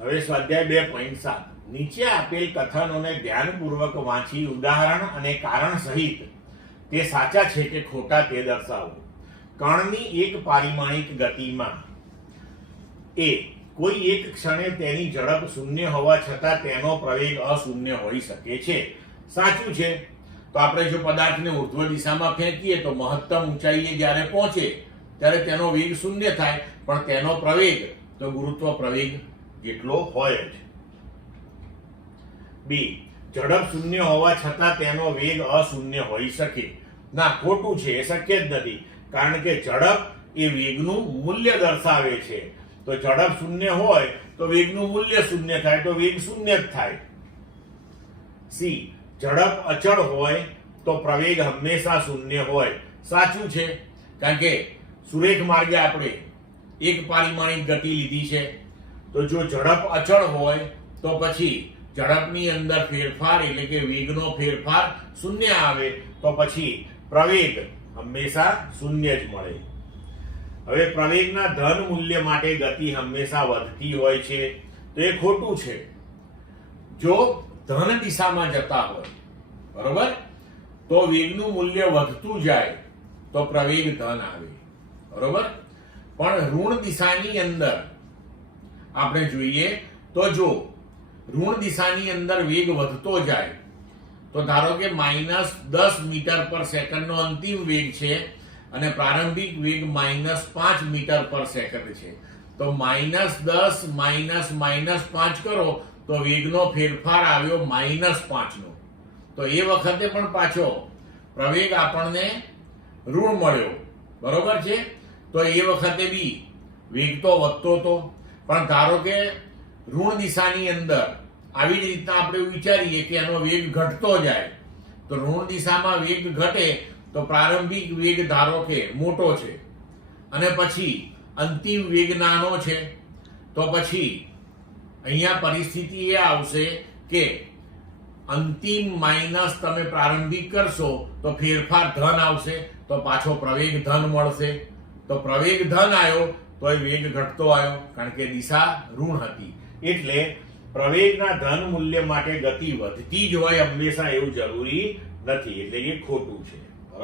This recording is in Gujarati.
હવે સ્વાધ્યાય 2.7 નીચે આપેલ કથનોને ધ્યાનપૂર્વક વાંચી ઉદાહરણ અને કારણ સહિત તે સાચા છે કે ખોટા તે દર્શાવો. કણની એક પારિમાણિક ગતિમાં એ કોઈ એક ક્ષણે તેની ઝડપ શૂન્ય હોવા છતાં તેનો પ્રવેગ અશૂન્ય હોઈ શકે છે. સાચું છે. તો આપણે જો પદાર્થને ઉર્ધ્વ દિશામાં ફેંકીએ તો મહત્તમ ઊંચાઈએ જ્યારે પહોંચે ત્યારે તેનો વેગ શૂન્ય થાય, પણ તેનો પ્રવેગ તો ગુરુત્વ પ્રવેગ જેટલો હોય જ. બી, ઝડપ શૂન્ય હોવા છતાં તેનો વેગ અશૂન્ય હોઈ શકે. ના, ખોટું છે. એ શક્ય જ નથી, કારણ કે ઝડપ એ વેગનું મૂલ્ય દર્શાવે છે. તો ઝડપ શૂન્ય હોય તો વેગનું મૂલ્ય શૂન્ય થાય, તો વેગ શૂન્ય જ થાય. સી, ઝડપ અચળ હોય તો પ્રવેગ હંમેશા શૂન્ય હોય. સાચું છે, કારણ કે સુરેખ માર્ગે આપણે એક પારિમાણિક ગતિ લીધી છે. તો જો ઝડપ અચળ હોય તો પછી ઝડપની અંદર ફેરફાર એટલે કે વેગનો ફેરફાર શૂન્ય આવે, તો પછી પ્રવેગ હંમેશા શૂન્ય જ મળે. હવે પ્રવેગના ધન મૂલ્ય માટે ગતિ હંમેશા વધતી હોય છે, તો એ ખોટું છે. જો ધન દિશામાં જતા હોય, બરોબર, તો વેગનું મૂલ્ય વધતું જાય તો પ્રવેગ ધન આવે, બરોબર. પણ ઋણ દિશાની અંદર આપણે જોઈએ તો જો ઋણ દિશાની અંદર વેગ વધતો જાય તો ધારો કે -10 મીટર પર સેકન્ડનો અંતિમ વેગ છે અને પ્રારંભિક વેગ -5 મીટર પર સેકન્ડ છે. તો -10 -5 કરો તો વેગનો ફેરફાર આવ્યો -5 નો. તો એ વખતે પણ પાછો પ્રવેગ આપણને ઋણ મળ્યો, બરોબર છે. તો એ વખતે બી વેગ તો વધતો હતો, પણ ધારો કે ઋણ દિશાની અંદર આવી જ રીતના આપણે વિચારીએ કે એનો વેગ ઘટતો જાય, તો ઋણ દિશામાં વેગ ઘટે તો પ્રારંભિક વેગ ધારો કે મોટો છે અને પછી અંતિમ વેગ નાનો છે, તો પછી અહીંયા પરિસ્થિતિ એ આવશે કે અંતિમ માઇનસ તમે પ્રારંભિક કરશો તો ફેરફાર ધન આવશે, તો પાછો પ્રવેગ ધન મળશે. તો પ્રવેગ ધન આવ્યો તો એ વેગ ઘટતો આવ્યો, કારણ કે દિશા ઋણ હતી. એટલે પ્રવેગના ધન મૂલ્ય માટે ગતિ વધતી જ હોય હંમેશા એવું જરૂરી નથી, એટલે એ ખોટું છે.